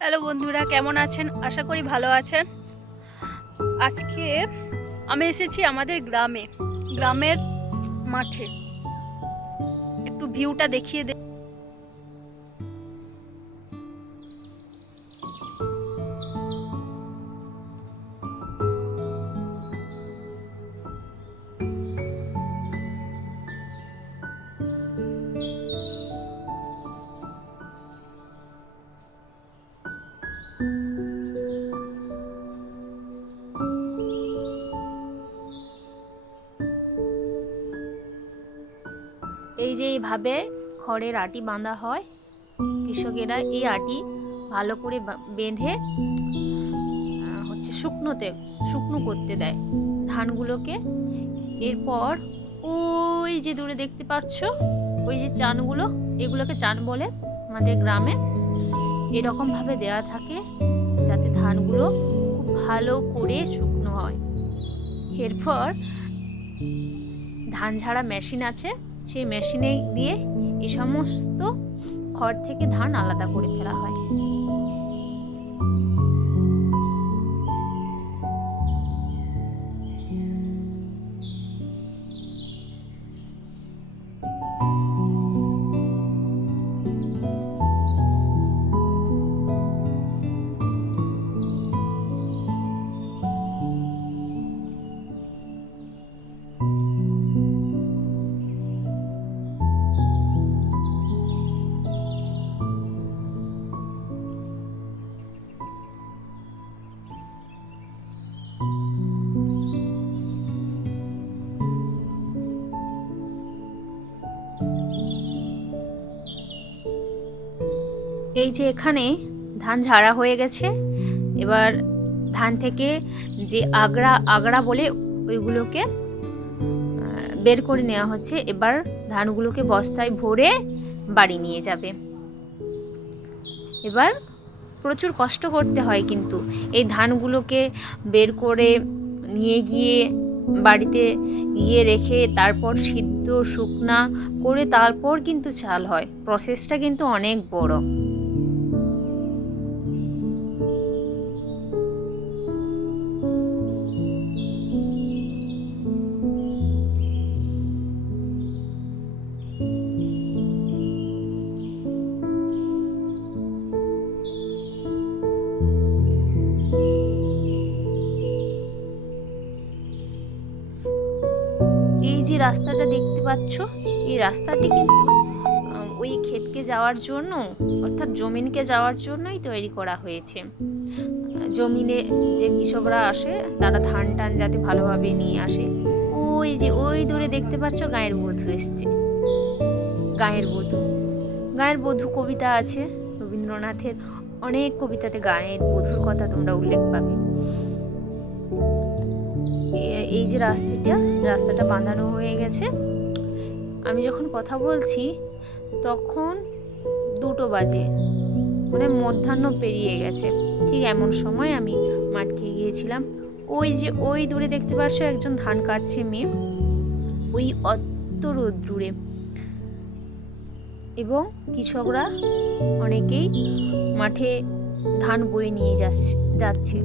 Hello বন্ধুরা, কেমন আছেন? আশা করি ভালো আছেন। আজকে আমি এসেছি আমাদের গ্রামের মাঠে। একটু ভিউটা দেখিয়ে দে। এই যে এইভাবে খড়ের আটি বাঁধা হয়। কৃষকেরা এই আটি ভালো করে বেঁধে শুকনো করতে দেয় ধানগুলোকে। এরপর ওই যে দূরে দেখতে পাচ্ছ, ওই যে চানগুলো, এগুলোকে চান বলে আমাদের গ্রামে। এরকমভাবে দেওয়া থাকে যাতে ধানগুলো খুব ভালো করে শুকনো হয়। এরপর ধান ঝাড়া মেশিন আছে, সেই মেশিনে দিয়ে এই সমস্ত খড় থেকে ধান আলাদা করে ফেলা হয়। এই যে এখানে ধান ঝাড়া হয়ে গেছে। এবার ধান থেকে যে আগড়া আগড়া বলে ওইগুলোকে বের করে নেওয়া হচ্ছে। এবার ধানগুলোকে বস্তায় ভরে বাড়ি নিয়ে যাবে। এবার প্রচুর কষ্ট করতে হয় কিন্তু এই ধানগুলোকে বের করে নিয়ে গিয়ে বাড়িতে গিয়ে রেখে তারপর সিদ্ধ শুকনা করে তারপর কিন্তু চাল হয়। প্রসেসটা কিন্তু অনেক বড়। এই যে রাস্তাটা দেখতে পাচ্ছ, এই রাস্তাটি কিন্তু ওই ক্ষেতকে যাওয়ার জন্য, অর্থাৎ জমিনকে যাওয়ার জন্যই তৈরি করা হয়েছে। জমিনে যে কৃষকরা আসে তারা ধান টান যাতে ভালোভাবে নিয়ে আসে। ওই যে ওই দূরে দেখতে পাচ্ছ গায়ের বধূ এসছে। গায়ের বধূ, গায়ের বধূ কবিতা আছে রবীন্দ্রনাথের। অনেক কবিতাতে গায়ের বধূর কথা তোমরা উল্লেখ পাবে। এই যে রাস্তাটা বাঁধানো হয়ে গেছে। আমি যখন কথা বলছি তখন 2টো বাজে, মানে মধ্যাহ্ন পেরিয়ে গেছে। ঠিক এমন সময় আমি মাঠকে গিয়েছিলাম। ওই যে ওই দূরে দেখতে পাচ্ছ একজন ধান কাটছে মেয়ে, ওই অত রোদ্দুরে। এবং কৃষকরা অনেকেই মাঠে ধান বয়ে নিয়ে যাচ্ছে।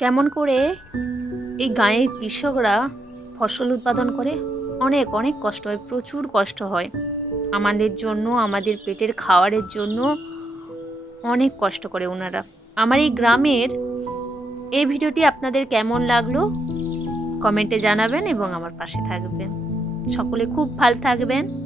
কেমন করে এই গাঁয়ের কৃষকরা ফসল উৎপাদন করে? অনেক অনেক কষ্ট হয়, প্রচুর কষ্ট হয় আমাদের জন্য, আমাদের পেটের খাওয়ারের জন্য অনেক কষ্ট করে ওনারা। আমার এই গ্রামের এই ভিডিওটি আপনাদের কেমন লাগলো কমেন্টে জানাবেন এবং আমার পাশে থাকবেন। সকলে খুব ভালো থাকবেন।